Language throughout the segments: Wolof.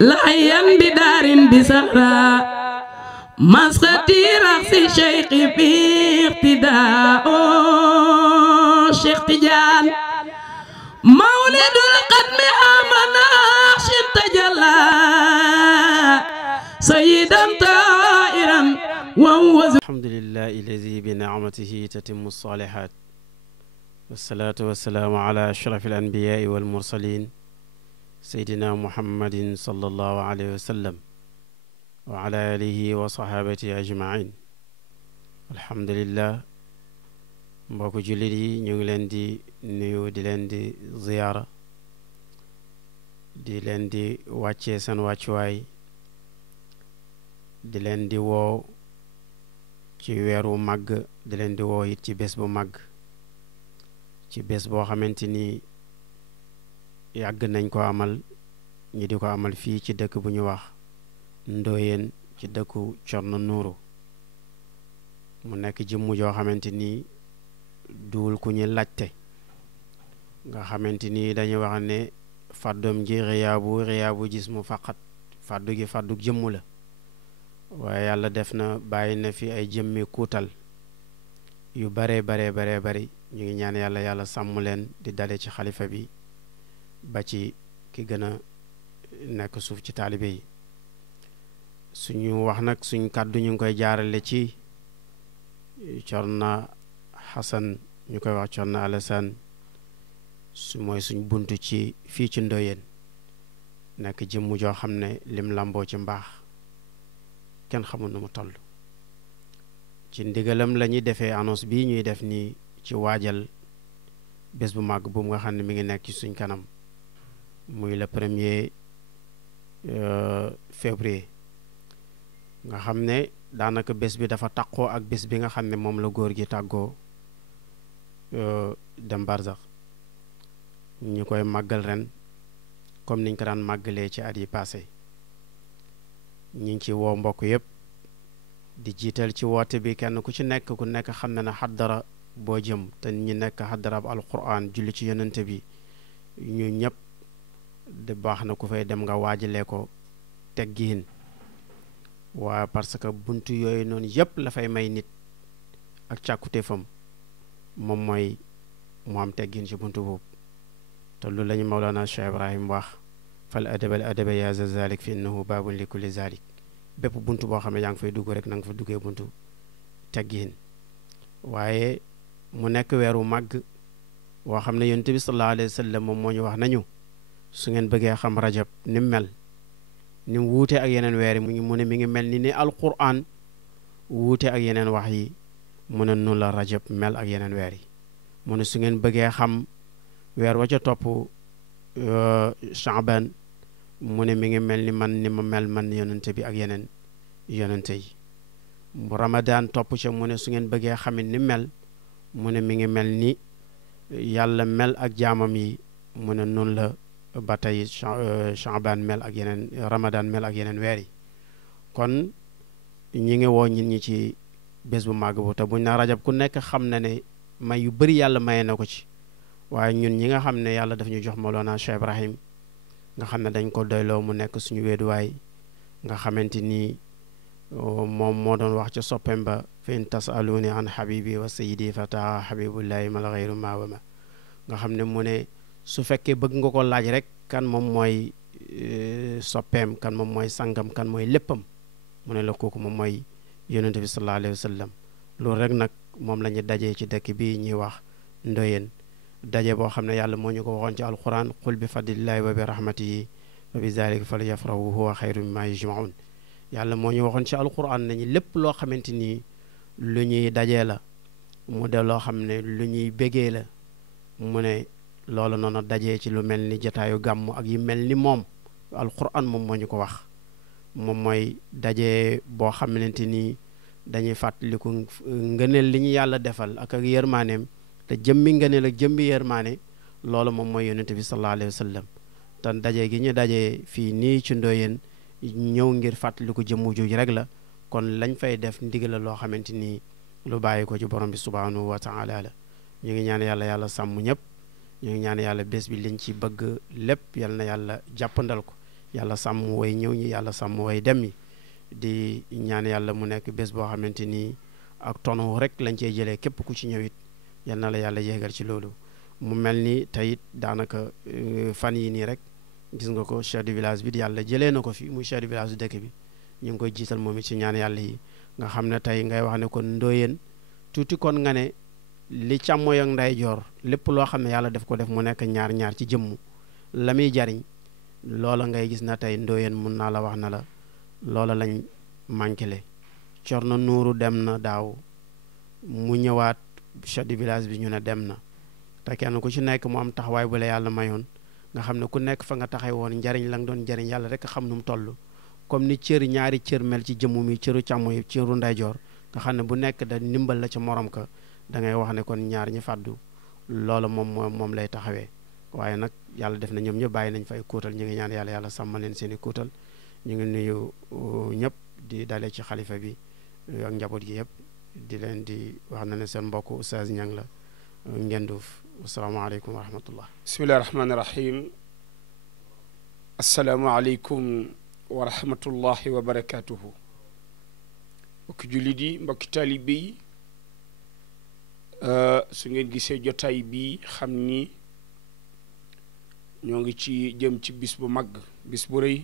لعيا بدار بسهراء مسقتي رأس الشيخ في اقتداء شيخ تجان مولد القدم آمنا تجلى سيدا طائرا وهو الحمد لله الذي بنعمته تتم الصالحات والصلاة والسلام على أشرف الأنبياء والمرسلين سيدنا محمد صلى الله عليه وسلم وعلى آله وصحابته أجمعين. الحمد لله mbokk jullit yi ñu ngi leen di nuyu di leen di ziyaara di leen di wàccee seen wàccuwaay di leen di woo ci weeru màgg di leen di woo it ci bés bu màgg ci bés boo xamante ni yàgg nañ ko amal ñu di ko amal fii ci dëkk bu ñu wax Ndoyeen ci dëkku Cerno Nuuru mu nekk jëmm joo xamante ni duul ku ñu laajte nga xamante ni dañuy wax ne fàddoom ji riyaabu gis mu faqat fàddu gi fàddu jëmm la waaye yàlla def na bàyyi na fi ay jëmmi kuutal yu bare bari ñu ngi ñaan yàlla sàmm leen di dale ci xalifa bi ba ci ki gën a nekk suuf ci taalibe yi suñu wax nag suñ kàddu ñu ngi koy jaarale ci Corna Xasan ñu koy wax Corna Alassane mooy suñ buntu ci fii ci Ndoyeen nekk jëmm joo xam ne lim làmboo ci mbaax kenn xamul nu mu toll ci ndigalam la ñuy defee annonce bii ñuy def nii ci waajal bés bu màgg bu nga xam ne mi ngi nekk ci suñ kanam muy le 1er février nga xam ne daanaka bés bi dafa taqoo ak bés bi nga xam ne moom la góor gi tàggoo dem barzax ñu koy màggal ren comme niñ ko daan màggalee ci at yi passé ñu ngi ci woo mbokk yëpp di jiital ci woote bi kenn ku nekk xam na ne xaddara boo jëm te ñi nekk xaddarab alquran julli ci yonente bi ñu ñëpp de baax na ku fay dem nga waajalee ko teggiin waa parce que buntu yooyu noonu yëpp la fay may nit ak càkkutéefam moom mooy mu am teggin ci buntu boobu te loolu la ñu Mawlana Cheikh Ibrahim wax fal adaba ya zalik fi innahu baabun li kulli zalik bépp buntu boo xam ne yaa ngi fay dugg rek na nga fa duggee buntu teggin waaye mu nekk weeru màgg woo xam ne yonent bi sallallahu alayhi wa sallam moom moo ñu wax nañu su ngeen bëggee xam rajab ni mu mel ni mu wuute ak yeneen weer yi mu ne mi ngi mel ni alquran wuute ak yeneen wax yi mu ne nu la rajab mel ak yeneen weer yi mu ne su ngeen bëggee xam weer wa ca topp Shaaban mu ne mi ngi mel ni ma mel man yonente bi ak yeneen yonente yi Ramadan topp ca mu ne su ngeen bëggee xamit ni mel mu ne mi ngi mel ni yàlla mel ak jaamam yi mu ne noonu la ba tey Shaaban mel ak yeneen Ramadan mel ak yeneen weer yi kon ñi ngi woo ñit ñi ci bés bu màgg bu te buñ na rajab ku nekk xam na ne may yu bëri yàlla maye na ko ci waaye ñun ñi nga xam ne yàlla daf ñu jox Mawlana Cheikh Ibrahim nga xam ne dañ ko doyloo mu nekk suñu weeduwaay nga xamante ni moom moo doon wax ca soppem ba fa in tasaluni an habibi wa sayidi fata habibullahi mal ghayru ma wa ma nga xam ne mu ne su fekkee bëgg nga ko laaj rek kan moom mooy soppeem kan moom mooy sangam kan mooy léppam mu ne la kooku moom mooy yonente bi sallallahu alayhi wa sallam loolu rek nag moom la ñu dajee ci dëkk bi ñuy wax Ndoyeen daje boo xam ne yàlla moo ñu ko waxoon ci alquran qul bi fadlillahi wa bi rahmatihi wa bi zalika falyafrahu huwa xayru mimma yajmaun yàlla moo ñu waxoon ci alquran nañu lépp loo xamante ni lu ñuy dajee la mu de loo xam ne lu ñuy bégee la mu ne loolu noonu dajee ci lu mel ni jataayu gàmm ak yi mel ni moom alquran moom moo ñu ko wax moom mooy dajee boo xamante ni dañuy fàttaliku ngëneel li ñu yàlla defal ak yërmaaneem te jëmmi ngëneel ak jëmmi yërmaane loolu moom mooy yonente bi sallallahu alayhi wa sallam te daje gi ñu dajee fii nii ci Ndoyeen ñëw ngir fàttaliku jëmmu jooju rek la kon lañ fay def ndigal la loo xamante ni lu bàyyi ko ci borom bi subhanahu wa taala la ñu ngi ñaan yàlla sàmm ñëpp ñu ngi ñaan yàlla bés bi liñ ci bëgg lépp yal na yàlla jàppandal ko yàlla sàmm way ñëw ñi yàlla sàmm way dem yi di ñaan yàlla mu nekk bés boo xamante ni ak tono rek lañ cey jëlee képp ku ci ñëwit yal na la yàlla yéegal ci loolu mu mel ni teyit daanaka fan yi nii rek gis nga ko chef de village bi yàlla jëlee na ko fi muy chef de village dëkk bi ñu ngi koy jiital moom it ci ñaan yàlla yi nga xam ne tey ngay wax ne kon Ndoyeen tuuti kon nga ne li càmmooy ak ndeyjoor lépp loo xam ne yàlla def ko def mu nekk ñaar ci jëmm la muy jariñ loola ngay gis na tey Ndoyeen mun naa la wax na la loola lañ manqué Cerno Nuuru dem na daaw mu ñëwaat chef de village bi ñu ne dem na te kenn ku ci nekk mu am taxawaay bu la yàlla mayoon nga xam ne ku nekk fa nga taxay woon njariñ la nga doon njariñ yàlla rek xam nu mu toll comme ni ñaari cër mel ci jëmmu mi cëru càmmoñ cëru ndeyjoor nga xam ne bu nekk da ndimbal la ca morom ka da ngay wax ne kon ñaar ñi fàddu loola moom lay taxawee waaye nag yàlla def na ñoom ñëpp bàyyi nañ fay kuutal ñu ngi ñaan yàlla sàmmal leen seen i kuutal ñu ngi nuyu ñëpp di dalee ci xalifa bi ak njaboot gi yëpp di leen di wax na ne seen mbokk Oustaz Niang la Ngenduuf asalaamaaleykum wa rahmatullah bismillahi rahmaani rahim asalaamualeykum wa rahmatullahi wa barakatuhu mbokki jullit yi mbokki taalibe yi su ngeen gisee jotaay bi xam ni ñoo ngi ci jëm ci bis bu mag bis bu rëy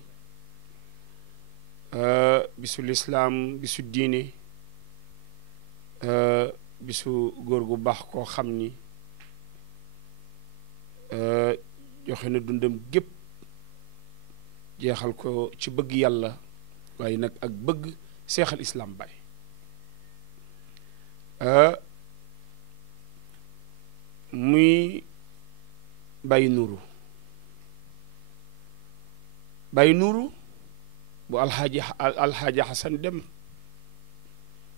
bisu lislaam bisu diine bisu góor gu baax koo xam ni joxe na dundam gépp jeexal ko ci bëgg yàlla waaye nag ak bëgg seexal islam Baay muy Baay Nuuru bu alxaaji Xasan Dem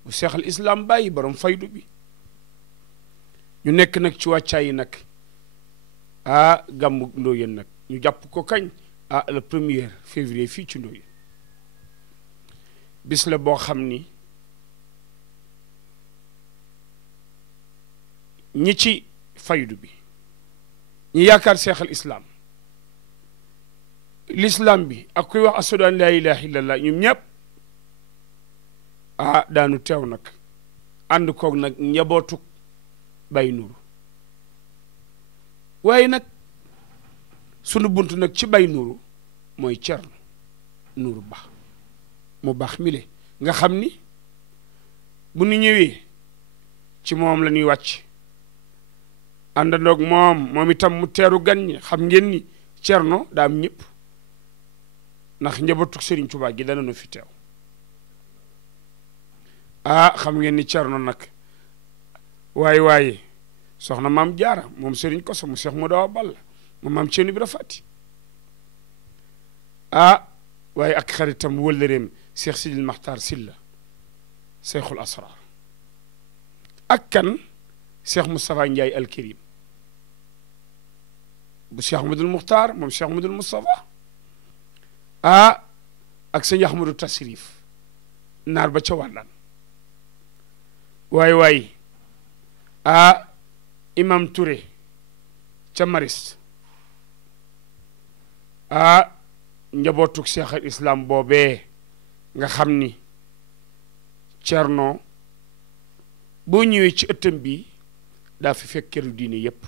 bu seexal islam Baay borom faydu bi ñu nekk nag ci wàccaay yi nag gàmmu Ndoyeen nag ñu jàpp ko kañ le 1er février fii ci Ndoyeen bis la boo xam ni ñi ci faydu bi ñi yaakaar seexal islam l'islam bi ak kuy wax ashadu an laa ilaha illallah ñoom ñëpp daanu teew nag ànd koog nag njabootuk Baay Nuuru waaye nag sunu bunt nag ci Baay Nuuru mooy Cerno Nuuru Ba mu baax mile nga xam ni bu nu ñëwee ci moom la ñuy wàcc àndandoog moom itam mu teeru gan ñi xam ngeen ni Cerno daa am ñëpp ndax njabootu Sëriñ Tuubaa gi dana nu fi teew xam ngeen ni Cerno nag waaye soxna maam Jaara moom Sëriñ Koso mu Seex mu dawa Balla moom maam Ceerno Ibra Faati waaye ak xaritam wëllëreem Seex Sidil Maxtaar Silla Seexul Asraar ak kan Seex Moustapha Njaay Alkarim bu Seex Ahmadul Muxtaar moom Seex Ahmadul Moustapha ak sëñ Ahmadu Tasrif naar ba ca wàllaan waaye imam Touré ca Maris njabootug Seex al Islam boobee nga xam ni Cerno boo ñëwee ci ëttam bi daa fi fekk këru diine yépp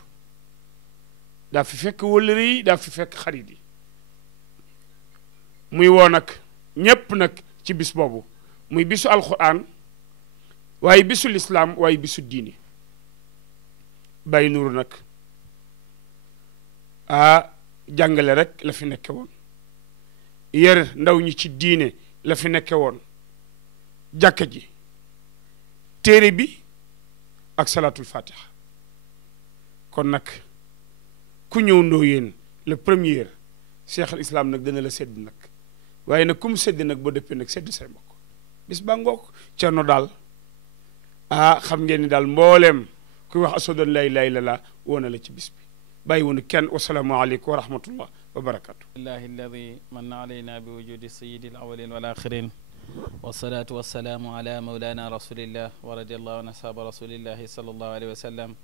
daa fi fekk wëllëre yi daa fi fekk xarit yi muy woo nag ñépp nag ci bis boobu muy bisu alxuraan waaye bisu lislaam waaye bisu diine Baay Nuuru nag jàngale rek la fi nekke woon yër ndaw ñi ci diine la fi nekke woon jàkka ji téere bi ak salaatul fatiha kon nag ku ñëw Ndoyeen le 1er Seex al Islam nag dana la sedd nag waaye nag ku mu sedd nag boo dëppee nag sedd say mbokk bis ba ngoog Cerno daal xam ngeen ni daal mbooleem kuy wax ashadu an laa ilaaha illallaah woona la ci bis bi bàyyi woon kenn wasalaamu aleykum wa rahmatullah wa barakatu lillahi alladi manna alayna bi wujudi sayyidi al-awwalin wal akhirin wasalaatu wasalaamu ala mawlana rasulillah wa radiallahu an ashaaba rasulillahi sallallahu alayhi wa sallam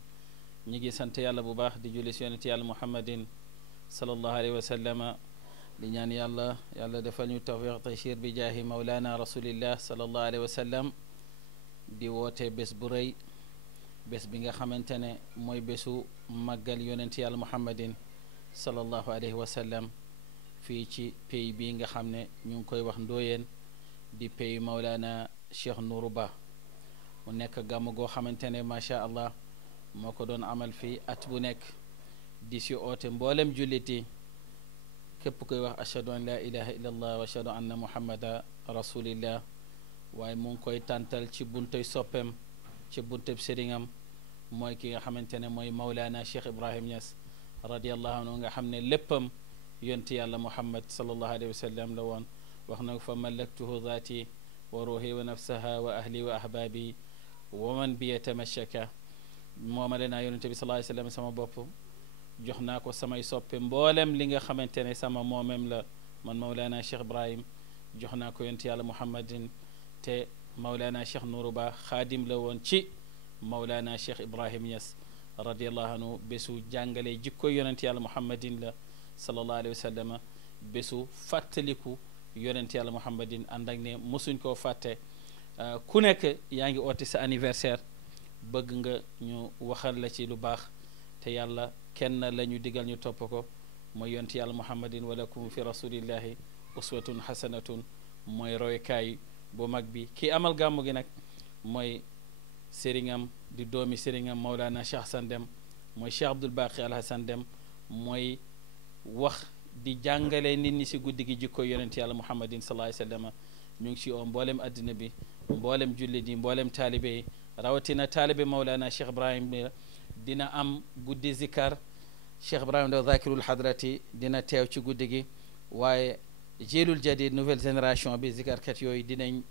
ñi ngi sant yàlla bu baax di julli si yonent yàlla muhammadin sallallahu alayhi wa sallama di ñaan yàlla defal ñu tawfiq taysiir bi jaahi mawlana rasulillah sallallahu alayhi wa sallam di woote bés bu rëy bés bi nga xamante ne mooy bésu màggal yonent yàlla muhammadin sallallahu alayhi wa sallam fii ci pays bi nga xam ne ñu ngi koy wax Ndoyeen di pays mawlana Cheikh Nourou Ba mu nekk gàmm goo xamante ne macha allah moo ko doon amal fii at bu nekk di si oote mboolem julliti képp koy wax ashhadu an la ilaha illa allah wa ashhadu anna muhammada rasulillah waaye mu ngi koy tàntal ci buntoy soppeem ci bunteb sëriñam mooy ki nga xamante ne mooy mawlana Cheikh Ibrahim Niass radiallahu anhu nga xam ne léppam yonti yàlla muhammad sallallahu alayhi wa sallam la woon wax na fa malaktuhu zaati wa ruuhi wa nafsaha wa ahli wa ahbaabi wa man bi yatamashaka moomale naa yonente bi sallallahu alayhi wa sallam sama bopp jox naa ko samay soppe mboolem li nga xamante ne sama moomem la man mawlana Cheikh Ibrahim jox naa ko yonti yàlla muhammadin te mawlana Cheikh Nourou Ba xaadim la woon ci mawlana Cheikh Ibrahim Niass radiallahu anhu bésu jàngale jikko yonent yàlla muhammadin la sallallahu alayhi wa sallam bésu fàttaliku yonent yàlla muhammadin ànd ak ne mosuñ koo fàtte ku nekk yaa ngi oote sa anniversaire bëgg nga ñu waxal la ci lu baax te yàlla kenn la ñu digal ñu topp ko mooy yonent yàlla muhammadin walakum fi rasulillahi uswatun hasanatun mooy roykaay bu mag bi kii amal gàmmu gi nag mooy sëriñam di doomi sëriñam Mawlana Cheikh Hassan Deme mooy Cheikh Abdoul Baqi Al Hassan Deme mooy wax di jàngale nit ñi si guddi gi jikko yonent yàlla muhammadin sallallahu alayhi wa sallam ñu ngi si oo mboolem addina bi mboolem jullit yi mboolem taalibe yi rawatina taalibe Mawlana Cheikh Ibrahim dina am guddi zikar Cheikh Ibrahim da zakirul hadrati dina teew ci guddi gi waaye jilul jadid nouvelle génération bi zikarkat yooyu dinañ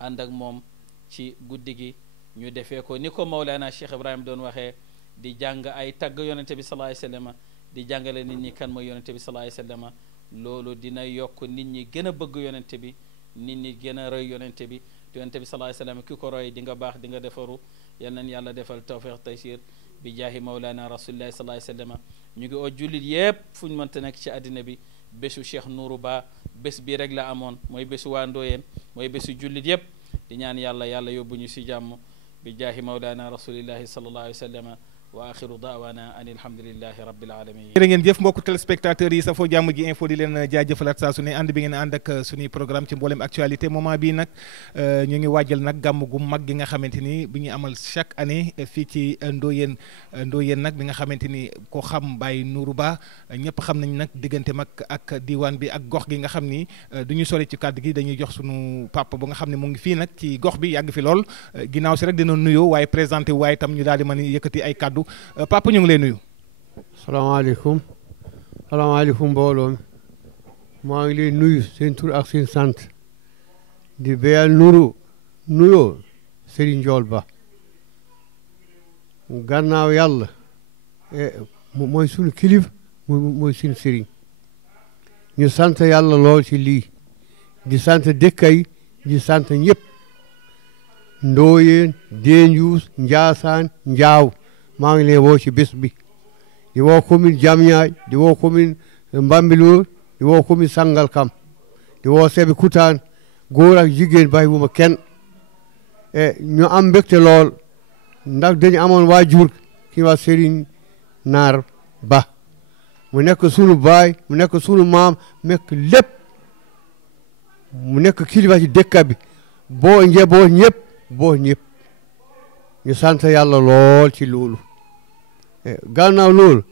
ànd ak moom ci guddi gi ñu defee ko ni ko Mawlana Cheikh Ibrahim doon waxee di jàng ay tagg yonente bi sallallahu alayhi wa sallam di jàngale nit ñi kan mooy yonente bi sallallahu alayhi wa sallam loolu dina yokk nit ñi gën a bëgg yonente bi nit ñi gën a roy yonente bi te yonente bi sallallahu alayhi wa sallam ki ko roy di nga baax di nga defaru yal nañ yàlla defal tawfiq taysir bi jaahi Mawlana rasulillahi sallallahu alayhi wa sallam ñu ngi oo jullit yépp fu ñu mënta nekk ci àddina bi bésu Cheikh Nourou Ba bés bi rek la amoon mooy bésu waa Ndoyeen mooy bésu jullit yépp di ñaan yàlla yóbbu ñu si jàmm bi jaahi Mawlana rasulillahi sallallahu alayhi wa sallam wa axiru daawana an alhamdulillahi rabbil alamin jërë ngeen jëf mbokk téléspectateurs yi safoo jàmm ji info di leen jaajëfalaat saa su ne ànd bi ngeen ànd ak suñuy programme ci mboolem actualité moment bii nag ñu ngi waajal nag gàmm gu mag gi nga xamante ni bi ñu amal chaque année fii ci Ndoyeen nag bi nga xamante ni ko xam Baye Nourou Ba ñëpp xam nañ nag diggante mag ak diwaan bi ak gox gi nga xam ni du ñu sori ci kàddu gi dañuy jox suñu papa ba nga xam ne mu ngi fii nag ci gox bi yàgg fi lool ginnaaw si rek dina nuyoo waaye présenté waaye tam ñu daal di mën a yëkkati ay kàddu papa ñu ngi lay nuyu. salaamaaleykum mbooloo mi maa ngi lay nuyu seen tur ak seen sant di béyal nuyoo Serigne Ndiol Ba gannaaw yàlla mooy sunu kilif mooy sunu Serigne ñu sant yàlla lool ci lii di sant dëkk yi di sant ñëpp Ndoyeen Denjuus Njaasaan Njaaw maa ngi leen woo ci bés bi di woo commune Diamniadio di woo commune Bambilor di woo commune Sangalkam di woo Sébikotane góor ak jigéen bàyyiwuma kenn ñu am mbégte lool ndax dañu amoon waajur ki wax Serigne Naar Ba mu nekk sunu baay mu nekk sunu maam nekk lépp mu nekk kilifa ci dëkk bi boo ñëpp ñu sant yàlla lool ci loolu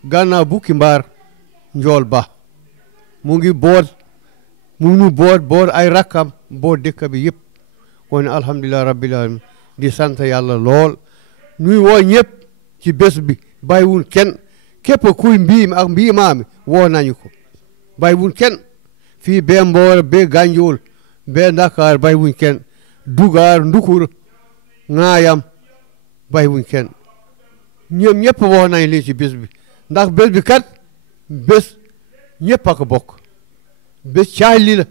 gannaaw bukki mbaar Ndiol Ba mu ngi boot ay rakkam boot dëkk bi yëpp kon alhamdulilah rabbil alamin di sant yàlla lool ñuy woo ñëpp ci bés bi bàyyiwul kenn képp kuy mbiim ak mbiimaami woo nañu ko bàyyiwul kenn fii bee Mboor bee Ganjool bee Dakar bàyyiwuñ kenn Dugar Ndukur Ŋaayam bàyyiwuñ kenn ñoom ñëpp woo nañ leen ci bés bi ndax bés bi kat bés ñëpp a ko bokk bés caali la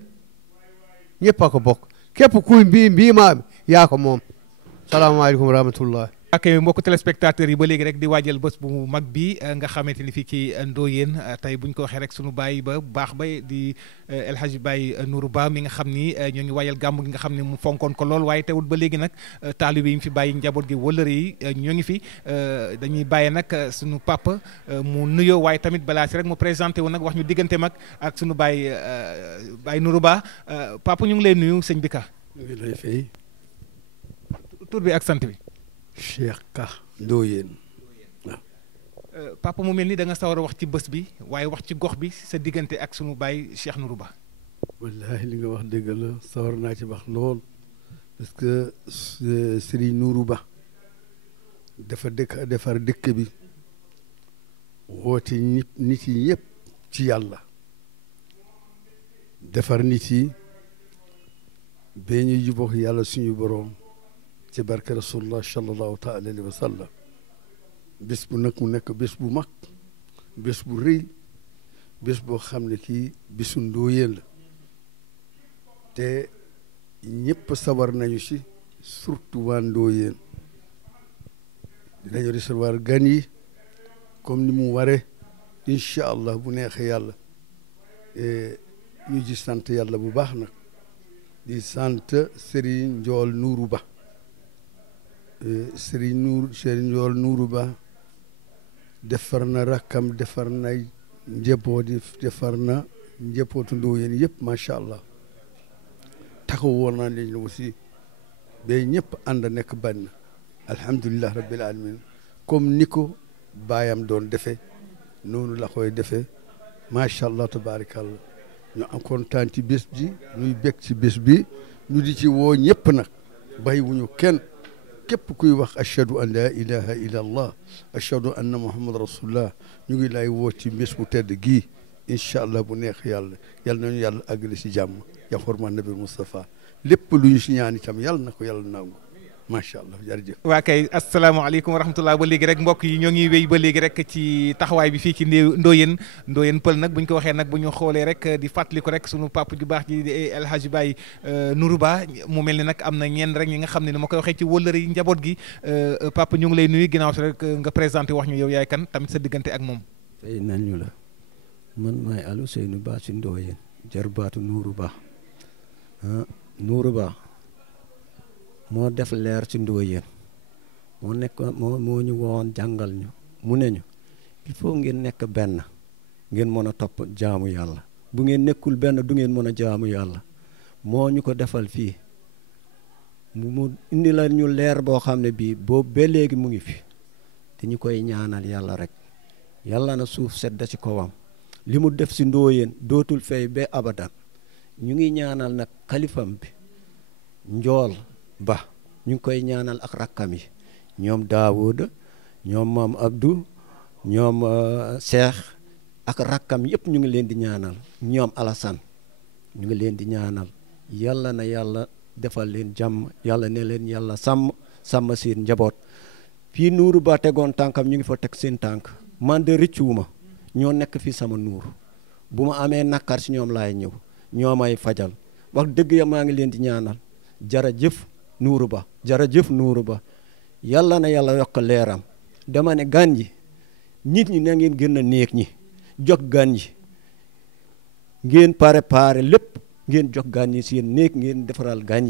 ñëpp a ko bokk képp kuy mbiimaami yaa ko moom salaamaaleykum wa rahmatullah ak mbokku téléspectateurs yi ba léegi rek di waajal bés bu mag bi nga xamante ni fii ci Ndoyeen tey buñ ko waxee rek sunu baay ba baax ba di El Hadji Baye Nourou Ba mi nga xam ni ñoo ngi waajal gàmm gi nga xam ne mu fonkoon ko lool waaye teewul ba léegi nag taalibe yi mu fi bàyyi njaboot gi wëllëre yi ñoo ngi fi dañuy bàyyi nag sunu papa mu nuyoo waaye tamit balaa si rek mu présenté wu nag wax ñu diggante mag ak sunu baay Baye Nourou Ba papa ñu ngi lay nuyu sëñ bi ka ñu ngi lay fay tur bi ak sant bi. Cheikh Ka Ndoyeen waaw. papa mu mel ni da nga sawar a wax ci bés bi waaye wax ci gox bi sa diggante ak sunu baay Cheikh Nourou Ba. wallaahi li nga wax dëgg la sawar naa ci wax lool parce que Serigne Nourou Ba dafa defar dëkk bi woote nit yi yëpp ci yàlla defar nit yi ba ñu jubóog yàlla suñu boroom. ci barke rasulullah sallallahu taala alayhi wa sallam bés bu nag mu nekk bés bu mag bés bu rëy bés boo xam ne kii bésu Ndoyeen la te ñëpp sawar nañu ci surtout waa Ndoyeen dinañu recevoir gan yi comme ni mu waree incha allah bu neexee yàlla ñu ci sant yàlla bu baax nag di sant Serigne Ndiol Nourou Ba Serigne Ndiol Nourou Ba defar na rakkam defar na njaboot yi defar na njabootu Ndoyeen yëpp macha allah taxaw woon naa leen aussi ba ñëpp ànd nekk benn alhamdulilah rabbil alamin comme ni ko baayam doon defee noonu la koy defee macha allah tabarakallah ñu am kontaan ci bés bi ñuy bég ci bés bi ñu di ci woo ñëpp nag bàyyiwuñu kenn. képp kuy wax ashhadu an la ilaha illa allah ashhadu anna muhammad rasulullah ñu ngi lay woo ci bés bu tedd gii incha allah bu neex yàlla nañu yàlla àggale si jàmm ya xorma nabi Moustapha lépp lu ñu si ñaan itam yàlla na ko yàlla nangu macha allah jërëjëf. waa kay asalaamaaleykum wa rahmatulah ba léegi rek mbokk yi ñoo ngi wéy ba léegi rek ci taxawaay bi fii ci Ndoyeen Pël nag bu ñu ko waxee nag bu ñu xoolee rek di fàttaliku rek sunu papa ju baax ji di El Hadji Baye Nourou Ba mu mel ni nag am na ñenn rek ñi nga xam ne ni ma koy waxee ci wëllëre yi njaboot gi papa ñu ngi lay nuyu ginnaaw si rek nga présenté wax ñu yow yaay kan tamit sa diggante ak moom. tey nañu la man maay Ousseynou Ba ci Ndoyeen jarbaatu Nourou Ba Nourou Ba. moo def leer ci Ndoyeen moo nekk moo ñu woon jàngal ñu mu ne ñu il faut ngeen nekk benn ngeen mën a topp jaamu yàlla bu ngeen nekkul benn du ngeen mën a jaamu yàlla moo ñu ko defal fii mu indi la ñu leer boo xam ne bii boobu ba léegi mu ngi fi te ñu koy ñaanal yàlla rek yàlla na suuf sedd ci kawam li mu def ci Ndoyeen dootul fay ba abadan ñu ngi ñaanal nag xalifam bi Njool Ba ñu ngi koy ñaanal ak rakkam yi ñoom Daawuda ñoom Maam Abdou ñoom Cheikh ak rakkam yëpp ñu ngi leen di ñaanal ñoom Alassane ñu ngi leen di ñaanal yàlla na yàlla defal leen jàmm yàlla ne leen yàlla sàmm seen njaboot fii Nourou Ba tegoon tànkam ñu ngi fa teg seen tànk man de rëccuwuma ñoo nekk fii sama nuur bu ma amee nakkar si ñoom laay ñëw ñoo may fajal wax dëgg ya maa ngi leen di ñaanal jërëjëf Nourou Ba jërëjëf Nourou Ba yàlla na yàlla yokk leeram dama ne gan yi nit ñi na ngeen gën a néeg ñi jox gan yi ngeen préparé lépp ngeen jox gan yi seen néeg ngeen defaral gan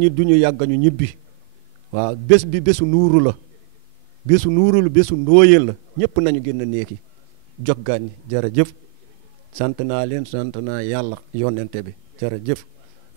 yi duñu yàgg ñu ñibbi waaw bés bi bésu Nourou la bésu Ndoyeen la ñëpp nañu gën a néeg yi jox gan yi jërëjëf sant naa leen sant naa yàlla yonente bi jërëjëf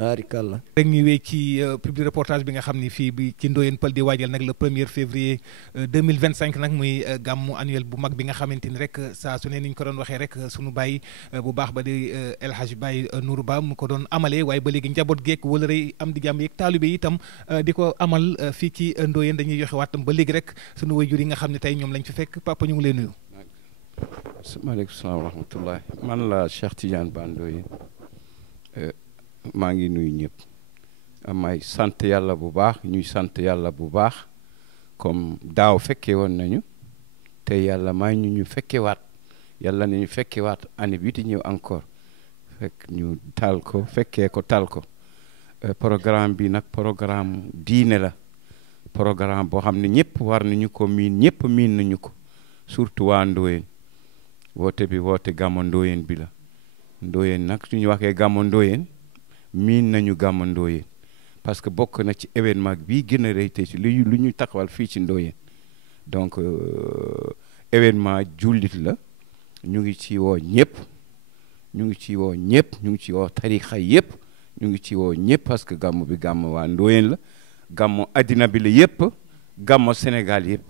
barikalla rek ñu wéy ci public reportage bi nga xam ni fii bi ci Ndoyeen Pël di waajal nag le 1er février 2025 nag muy gàmmu annuel bu mag bi nga xamante ni rek saa su ne ni ñu ko doon waxee rek sunu baay bu baax ba di El Hadji Baye Nourou Ba mu ko doon amalee waaye ba léegi njaboot geek wala rëy am di jàmm yeeg taalibe yi itam di ko amal fii ci Ndoyeen dañuy joxe waatam ba léegi rek sunu waajur yi nga xam ne tey ñoom lañ fi fekk papa ñu ngi lay nuyu. maaleykum salaam wa rahmatullah man la Cheikh Tidiane Ba Ndoyeen maa ngi nuyu ñëpp may sant yàlla bu baax ñuy sant yàlla bu baax comme daaw fekkee woon nañu te yàlla may ñu fekkewaat yàlla nañu fekkewaat année bi di ñëw encore fekk ñu tal ko fekkee ko tal ko programme bi nag programme diine la programme boo xam ne ñëpp war nañu ko miin ñëpp miin nañu ko surtout waa Ndoyeen woote bi woote gàmmu Ndoyeen bi la Ndoyeen nag suñu waxee gàmmu Ndoyeen miin nañu gàmmu Ndoyeen parce que bokk na ci événement bii gën a rëy te ci lu ñu taxawal fii ci Ndoyeen donc événement jullit la ñu ngi ci woo ñëpp ñu ngi ci woo ñëpp ñu ngi ci woo tarixa yëpp ñu ngi ci woo ñëpp parce que gàmmu bi gàmmu waa Ndoyeen la gàmmu addina bi la yëpp gàmmu Sénégal yëpp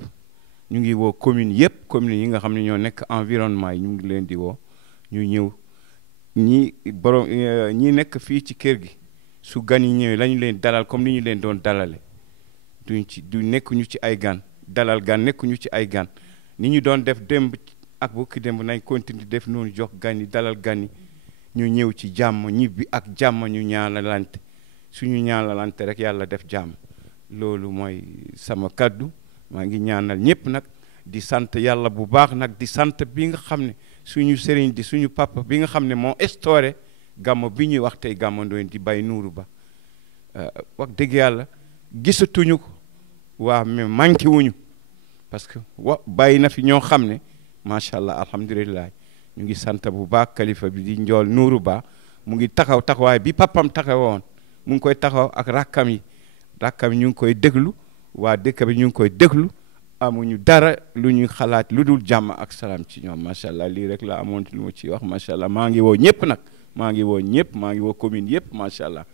ñu ngi woo commune yëpp commune yi nga xam ne ñoo nekk environnement yi ñu ngi leen di woo ñu ñëw ñi nekk fii ci kër gi su gan yi ñëwee lañu leen dalal comme ni ñu leen doon dalale du nekkuñu ci ay gan dalal gan nekkuñu ci ay gan ni ñu doon def démb ak bokki démb nañ continuer def noonu jox gan yi dalal gan yi ñu ñëw ci jàmm ñibbi ak jàmm ñu ñaanalante suñu ñaanalante rek yàlla def jàmm loolu mooy sama kaddu maa ngi ñaanal ñëpp nag di sant yàlla bu baax nag di sant bi nga xam ne suñu sëriñ di suñu papa bi nga xam ne moo instauré gàmmu bi ñuy wax tey gàmmu Ndoyeen di Baye Nourou Ba wax dëgg yàlla gisatuñu ko waa mais manqué wuñu parce que bàyyi na fi ñoo xam ne macha allah alhamdulilah ñu ngi sant bu baax kalifa bi di njool Nourou Ba mu ngi taxawaay bi papam taxawoon mu ngi koy taxaw ak rakkam yi ñu ngi koy déglu waa dëkk bi ñu ngi koy déglu amuñu dara lu ñuy xalaat lu dul jàmm ak salaam ci ñoom macha allah lii rek la amoon lu ma ciy wax macha allah maa ngi woo ñëpp nag maa ngi woo commune yëpp macha allah.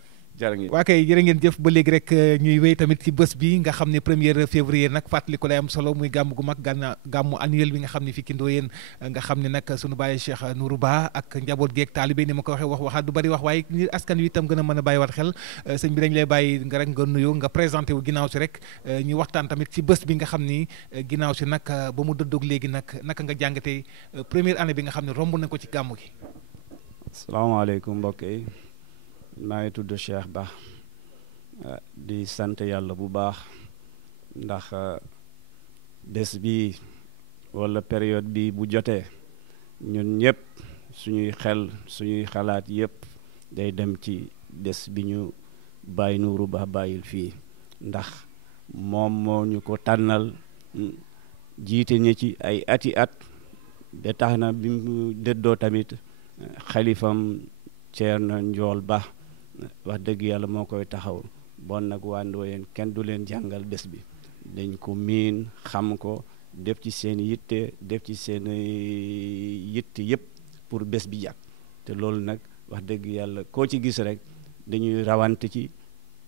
waa kay jërë ngeen jëf ba léegi rek ñuy wéy tamit ci bés bi nga xam ne 1er février nag fàttali ko lay am solo muy gàmm gu mag gàmmu annuel bi nga xam ne fii ki Ndoyeen nga xam ne nag sunu bàyyi Cheikh Nourou Ba ak njaboot geeg taalibe ni ma ko waxee waxaat du bari wax waaye ngir askan wi itam gën a mën a bàyyiwaat xel sëñ bi dañ lay bàyyi nga rek nga nuyoo nga présenté wu ginnaaw si rek ñu waxtaan tamit ci bés bi nga xam ni ginnaaw si nag ba mu dëddoog léegi nag naka nga jàngatee première année bi nga xam ne romb na ko ci gàmmu gi. asalaamaaleykum mbokk yi maa ngi tudd Cheikh Ba di sant yàlla bu baax ndax bés bi walla période bi bu jotee ñun ñëpp suñuy xel suñuy xalaat yëpp day dem ci bés bi ñu Baye Nourou Ba bàyyil fii ndax moom moo ñu ko tànnal jiite ñi ci ay ati at ba tax na bi mu dëddoo tamit xalifam Ceerno Njool Ba wax dëgg yàlla moo koy taxaw bon nag waa Ndoyeen kenn du leen jàngal bés bi dañ ko miin xam ko def ci seen yitte def ci seen yitte yëpp pour bés bi jàkk te loolu nag wax dëgg yàlla koo ci gis rek dañuy rawante ci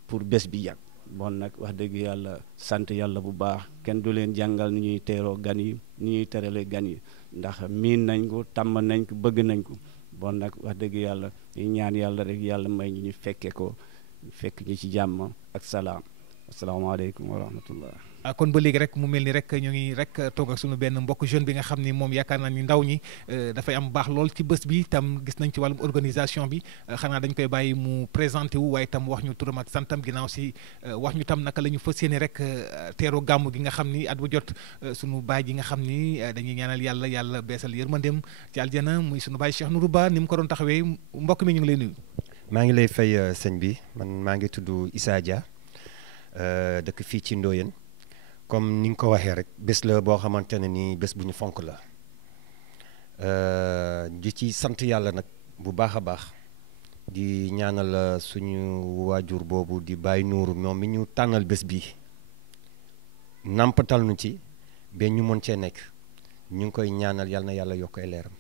pour bés bi jàkk bon nag wax dëgg yàlla sant yàlla bu baax kenn du leen jàngal ni ñuy teeroo gan yi ni ñuy terale gan yi ndax miin nañ ko tàmm nañ ko bëgg nañ ko bon nag wax dëgg yàlla ñu ñaan yàlla rek yàlla may ñu fekke ko fekk ñu ci jàmm ak salaam asalaamaaleykum wa rahmatullah kon ba léegi rek mu mel ni rek ñu ngi rek toog ak sunu benn mbokk jeune bi nga xam ni moom yaakaar naa ni ndaw ñi dafay am baax lool ci bés bi tam gis nañ ci wàllum organisation bi xanaa dañ koy bàyyi mu présenté wu waaye tam wax ñu turam ak santam ginnaaw si wax ñu tam naka la ñu fas yéene rek teeroo gàmmu gi nga xam ni at bu jot sunu baay ji nga xam ni dañuy ñaanal yàlla beesal yërmandeem ci aljana muy sunu baay Cheikh Nourou Ba ni mu ko doon taxawee mbokk mi ñu ngi lay nuyu. maa ngi lay fay sëñ bi man maa ngi tudd Issa Dia dëkk fii ci Ndoyeen comme ni nga ko waxee rek bés la boo xamante ne ni bés bu ñu fonk la di ci sant yàlla nag bu baax a baax di ñaanal suñu waajur boobu di Baye Nourou moom mi ñu tànnal bés bi nampatal nu ci ba ñu mën cee nekk ñu ngi koy ñaanal yàlla na yàlla yokk ay leeram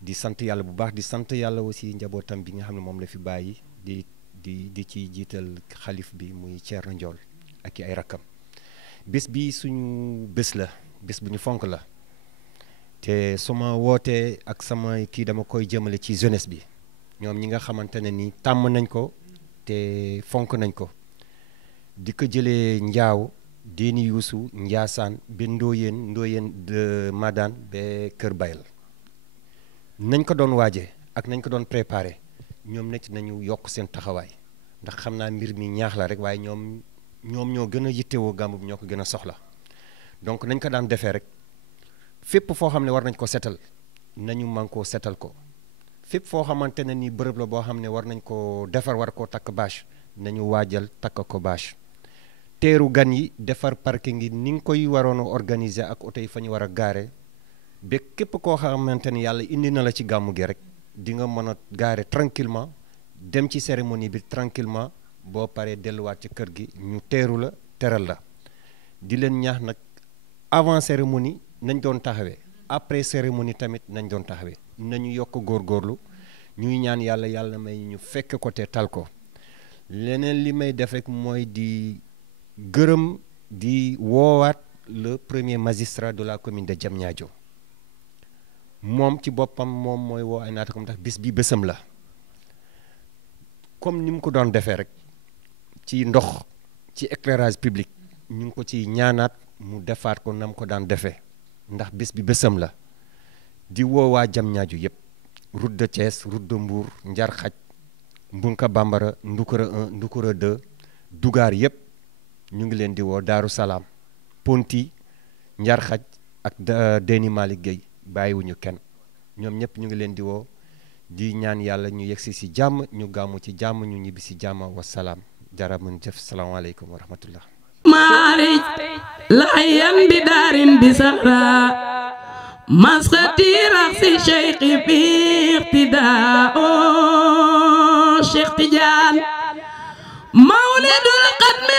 di sant yàlla bu baax di sant yàlla aussi njabootam bi nga xam ne moom la fi bàyyi di ci jiital xalif bi muy Ceerno Njool ak i ay rakkam bés bi suñu bés la bés bu ñu fonk la te su ma wootee ak sama kii dama koy jëmale ci jeunesse bi ñoom ñi nga xamante ne ni tàmm nañ ko te fonk nañ ko di ko jëlee Njaaw Déni Yuusu Njaasaan ba Ndoyeen de Madaan ba Kër Bayal nañ ko doon waaje ak nañ ko doon préparé ñoom nekk nañu yokk seen taxawaay ndax xam naa mbir mi ñaax la rek waaye ñoom ñoo gën a yittewoo gàmmu bi ñoo ko gën a soxla donc nañ ko daan defee rek fépp foo xam ne war nañ ko setal nañu man koo setal ko fépp foo xamante ne ni bërëb la boo xam ne war nañ ko defar war koo takk bâche nañu waajal takk ko bâche teeru gan yi defar parking yi ni nga koy waroon a organiser ak oto yi fa ñu war a gaare ba képp koo xamante ni yàlla indi na la ci gàmmu gi rek di nga mën a gaare tranquillement dem ci cérémonie bi tranquillement boo paree delluwaat ci kër gi ñu teeru la teral la di leen ñaax nag avant cérémonie nañ doon taxawee après cérémonie tamit nañ doon taxawee nañu yokk góorgóorlu ñuy ñaan yàlla yàlla may ñu fekk ko te tal ko leneen li may def rek mooy di gërëm di woowaat le premier magistrat de la commune de Diamniadio moom ci boppam moom mooy woo ay naata ko ndax bis bi bésam la comme ni mu ko doon defee rek ci ndox ci éclairage public ñu ngi ko ci ñaanaat mu defaat ko nam ko daan defee ndax bis bi bésam la di woowaa Diamniadio yëpp route de Thiès route de Mbour Njar Xaj Mbunka Bambara Ndukura 1 Ndukura 2 Dugaar yëpp ñu ngi leen di woo Daaru Salaam Ponti Njar Xaj ak Déni Malick Gueye bàyyiwuñu kenn ñoom ñëpp ñu ngi leen di woo di ñaan yàlla ñu yegsi si jàmm ñu gàmmu ci jàmm ñu ñibbi si jàmm wasalaam jara mën jëf salaamaaleykum wa rahmatullah maarij layan bi daarin bi sahra masxati raxsi cheikhi fi iqtidaa o Cheikh Tidiane mawlidul xatmi